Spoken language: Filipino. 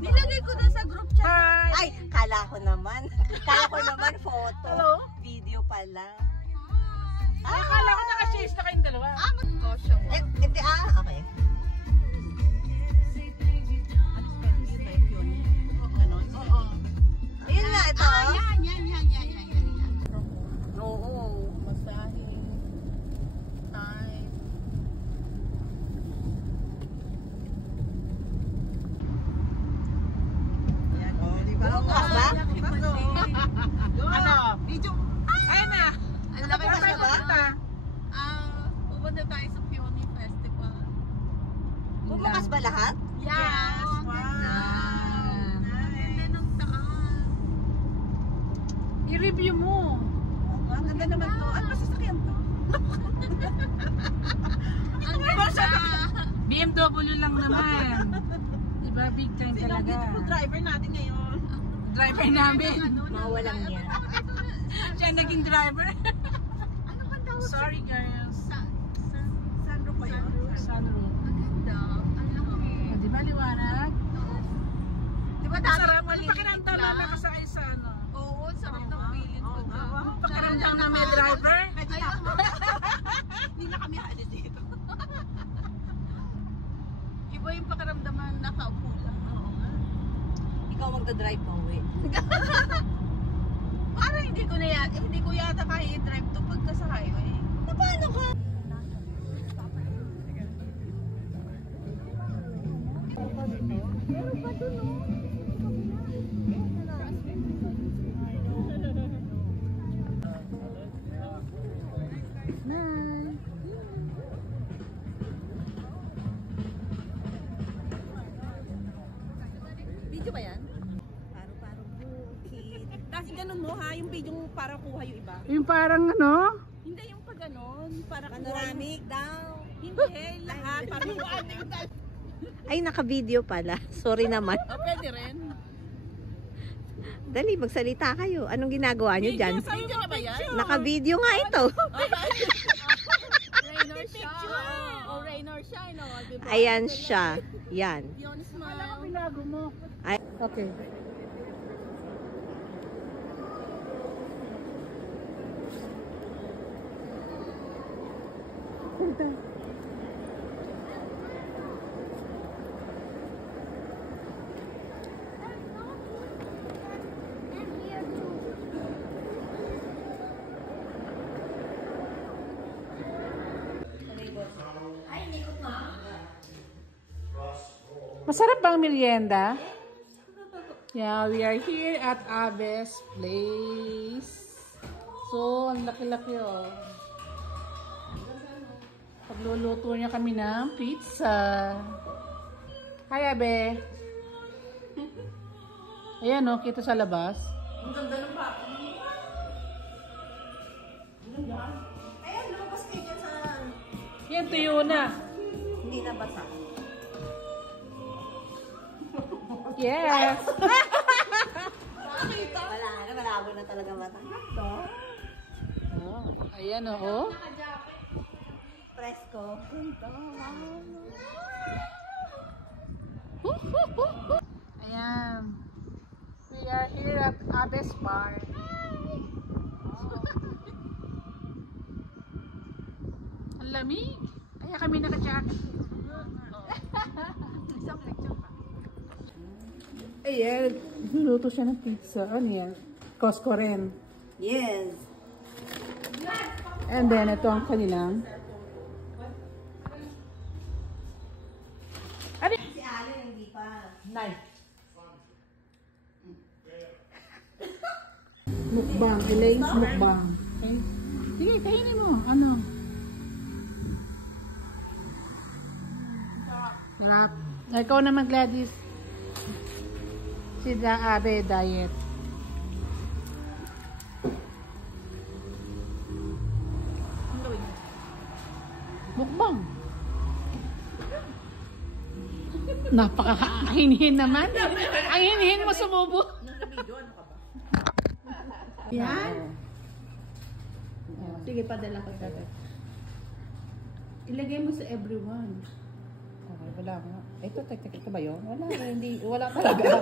Nilagay ko na sa group chat. Hi. Ay, kala ko naman photo. Hello? Video pala. Akala ko naka-shares na kayong dalawa. Mag-caution. Hindi okay. Ayun nga, ito. Yan. Oo. Masahe. Time. Oh, di ba? Bukas ba? Ano? Video. Ayun na. Ang laki Bukas na na ba? pupunta tayo sa Peony Festival. Bukas ba lahat? Yes! Wow. Ganda ng daan. I-review mo. Ang ganda naman to. Ano ba sasakyan to? Ang ganda. BMW lang naman. Diba? Big time talaga. Driver natin ngayon. Driver namin. Mawalang yan. Siya naging driver. Ano ba tawag? Sorry girls. Sunroof ba yun? Sunroof. Ang ganda. Ang laki. Di ba liwanag? Di ba dati Sarap. maliit Pakiramdam lang? na nakasakay sa ano. Oo, sarap ng feeling ko dyan. Pakiramdam na may driver. Hindi na kami halis dito. Iba yung pakiramdaman nakaupo lang. Ikaw magdadrive pa uwi. Parang hindi ko yata kaya i-drive to pagka sa highway. Paano ka? Video ba yan? Paro-paro bukid. Kasi ganun mo ha, yung video para kuha yung iba. Yung parang ano? Hindi yung pag ganon, para Panoramic daw. Hindi, lahat. Para kuha yung Ay, naka-video pala. Sorry naman. pwede rin. Dali, magsalita kayo. Anong ginagawa nyo dyan? Video na ba yan? Naka-video nga ito. Rain or shine. O rain or shine. O, diba? Ayan siya. Yan. Yun, smile. Pinago mo. Ay, Okay. Masarap bang merienda? Yeah, we are here at Abe's place. So, ang laki-laki oh. Pagluluto niya kami ng pizza. Hi, Abe. Ayan oh, kita sa labas. Ang ganda ng bata. ayan, lumabas kayo dyan sa... Yan, tuyo na. Hindi na basa. Yes. Wala na, malabo na talaga mata. Oh, ayan oh. Presko. Ayan. We are here at Abe's Bar. Ang lamig. Kaya kami naka-jacket. Isang picture pa. Ayan. Luluto siya ng pizza. Ano yan? Costco rin. Yes. And then, ito ang kanilang. Ano? Si Allen hindi pa. Knife. Mukbang. Elaine's mukbang. Okay? Sige, kainin mo. Ano? Sarap. Ikaw naman, Gladys. Si Abe diet. Mukbang. Napaka-hinhin naman. Ang hinhin mo sumubo. Yan. Sige, padala ko dati. Ilagay mo sa everyone. Wala nga. Ito ba yun? Wala, hindi. Wala talaga.